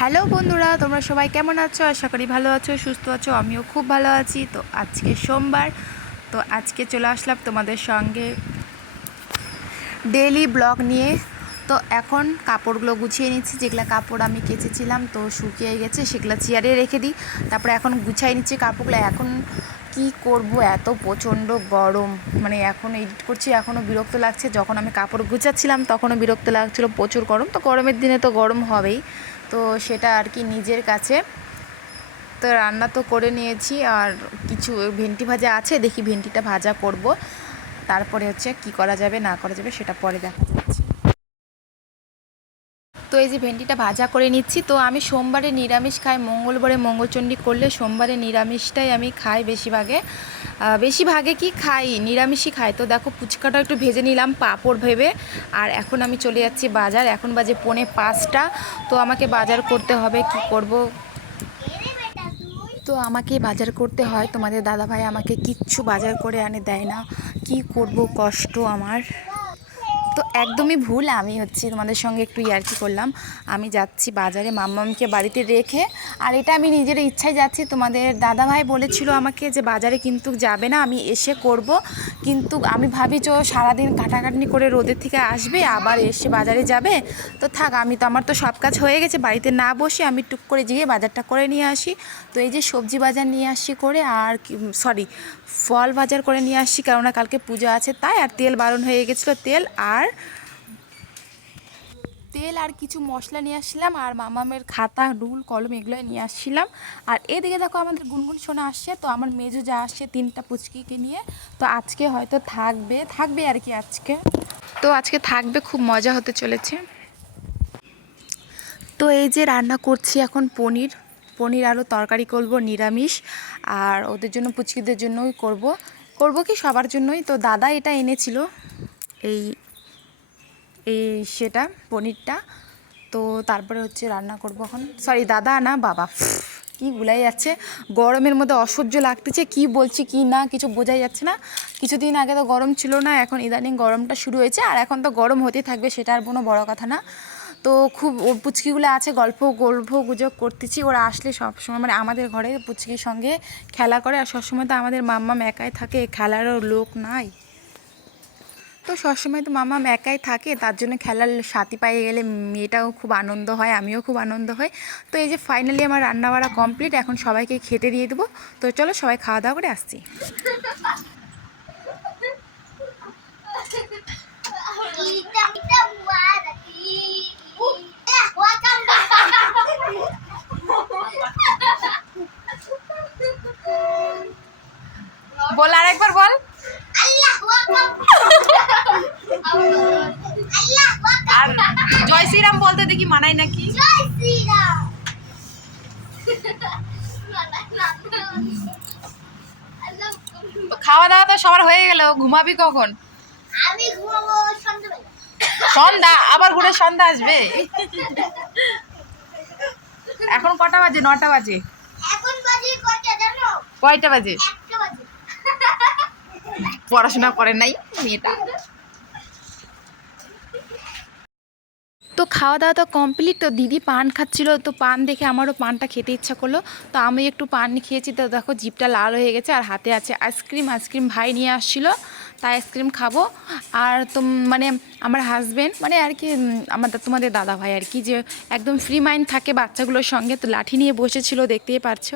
Hello বন্ধুরা, তোমরা সবাই কেমন আছো? আশা করি ভালো আছো, সুস্থ আছো, আমিও খুব ভালো আছি। তো আজকে সোমবার, তো আজকে চলে আসলাম তোমাদের সঙ্গে ডেলি ব্লগ নিয়ে। তো এখন কাপড়গুলো গুছিয়ে নিচ্ছি, যেগুলো কাপড় আমি কেচেছিলাম, তো শুকিয়ে গেছে, সেগুলো চেয়ারে রেখে দিই। তারপরে এখন গুছাই নিচ্ছি কাপড়গুলো। এখন কি করব? এত প্রচণ্ড গরম। মানে এখন এডিট করছি, এখনও বিরক্ত লাগছে। যখন আমি কাপড় গুছাচ্ছিলাম, তখনও বিরক্ত লাগছিল প্রচুর গরম। তো গরমের দিনে তো গরম হবেই। তো সেটা আর কি নিজের কাছে। তো রান্না তো করে নিয়েছি। আর কিছু ভেন্টি ভাজা আছে, দেখি ভেন্টিটা ভাজা করব। তারপরে হচ্ছে কি করা যাবে, না করা যাবে, সেটা পরে দেখা। তো এই যে ভেন্ডিটা ভাজা করে নিচ্ছি, তো আমি সোমবারে নিরামিষ খাই, মঙ্গলবারে মঙ্গলচণ্ডী করলে সোমবারে নিরামিষটাই আমি খাই বেশিরভাগে বেশিরভাগে কি খাই? নিরামিষই খাই। তো দেখো ফুচকাটা একটু ভেজে নিলাম পাঁপড় ভেবে। আর এখন আমি চলে যাচ্ছি বাজার। এখন বাজে পৌনে পাঁচটা। তো আমাকে বাজার করতে হবে, কি করব? তো আমাকে বাজার করতে হয়। তোমাদের দাদাভাই আমাকে কিচ্ছু বাজার করে আনে, দেয় না। কি করব? কষ্ট আমার। তো একদমই ভুল, আমি হচ্ছে তোমাদের সঙ্গে একটু ইয়ার্কি করলাম। আমি যাচ্ছি বাজারে মাম্মামকে বাড়িতে রেখে, আর এটা আমি নিজের ইচ্ছায় যাচ্ছি। তোমাদের দাদাভাই বলেছিল আমাকে যে বাজারে কিন্তু যাবে না, আমি এসে করব। কিন্তু আমি ভাবি যে সারাদিন কাটাকাটনি করে রোদের থেকে আসবে, আবার এসে বাজারে যাবে। তো থাক, আমি তো, আমার তো সব কাজ হয়ে গেছে, বাড়িতে না বসে আমি টুক করে গিয়ে বাজারটা করে নিয়ে আসি। তো এই যে সবজি বাজার নিয়ে আসি করে, আর সরি ফল বাজার করে নিয়ে আসছি কেননা কালকে পুজো আছে তাই, আর তেল বারণ হয়ে গেছিল তেল, আর তেল আর কিছু মশলা নিয়ে আসছিলাম, আর মামামের খাতা, রুল, কলম এগুলো নিয়ে আসছিলাম। আর এদিকে দেখো আমাদের গুনগুন সোনা আসছে, তো আমার মেজো যা আসছে তিনটা পুচকিকে নিয়ে, তো আজকে হয়তো থাকবে থাকবে আর কি আজকে। তো আজকে থাকবে, খুব মজা হতে চলেছে। তো এই যে রান্না করছি এখন পনির পনির আরও তরকারি করব নিরামিষ, আর ওদের জন্য পুচকিদের জন্যই করব। করব কি সবার জন্যই? তো দাদা এটা এনেছিল, এই এই সেটা পনিরটা। তো তারপরে হচ্ছে রান্না করব এখন। সরি দাদা না বাবা। কি ভুলাই যাচ্ছে। গরমের মধ্যে অসহ্য লাগতেছে, কি বলছি, কি না, কিছু বোঝাই যাচ্ছে না। কিছুদিন আগে তো গরম ছিল না, এখন ইদানিং গরমটা শুরু হয়েছে, আর এখন তো গরম হতেই থাকবে, সেটা আর কোনো বড় কথা না। তো খুব ও পুচকিগুলো আছে, গল্প গল্প গুজব করতেছি। ওরা আসলে সবসময় মানে আমাদের ঘরে পুচকির সঙ্গে খেলা করে, আর সবসময় তো আমাদের মাম্মাম একাই থাকে, খেলারও লোক নাই। তো সবসময় তো মামা একাই থাকে, তার জন্য খেলার সাথী পাইয়ে গেলে মেয়েটাও খুব আনন্দ হয়, আমিও খুব আনন্দ হয় তো এই যে ফাইনালি আমার রান্না বাড়া কমপ্লিট এখন সবাইকে খেতে দিয়ে দেবো। তো চলো সবাই খাওয়া দাওয়া করে আসছি। বল আরেকবার বল। আর জয় শ্রীরাম বলতে দেখি মানাই নাকি? জয় শ্রীরাম খাওয়া দাওয়া তো সবার হয়ে গেল ঘুমাবি কখন? আমি ঘুমাবো সন্ধ্যাবেলা সন্ধ্যা আবার ঘুরে সন্ধ্যা আসবে? এখন কটা বাজে? নটা বাজে। এখন বাজে কটা জানো? কয়টা বাজে? পড়াশোনা করে নাই, মেয়েটা। তো খাওয়া দাওয়া তো কমপ্লিট তো দিদি পান খাচ্ছিল, তো পান দেখে আমারও পানটা খেতে ইচ্ছা করল। তো আমি একটু পান খেয়েছি, তো দেখো জিপটা লাল হয়ে গেছে আর হাতে আছে আইসক্রিম। আইসক্রিম ভাই নিয়ে আসছিল, তাই আইসক্রিম খাব। আর তো মানে আমার হাজব্যান্ড মানে আর কি আমার তোমাদের দাদা ভাই আর কি, যে একদম ফ্রি মাইন্ড থাকে বাচ্চাগুলোর সঙ্গে, তো লাঠি নিয়ে বসেছিল, দেখতেই পারছ।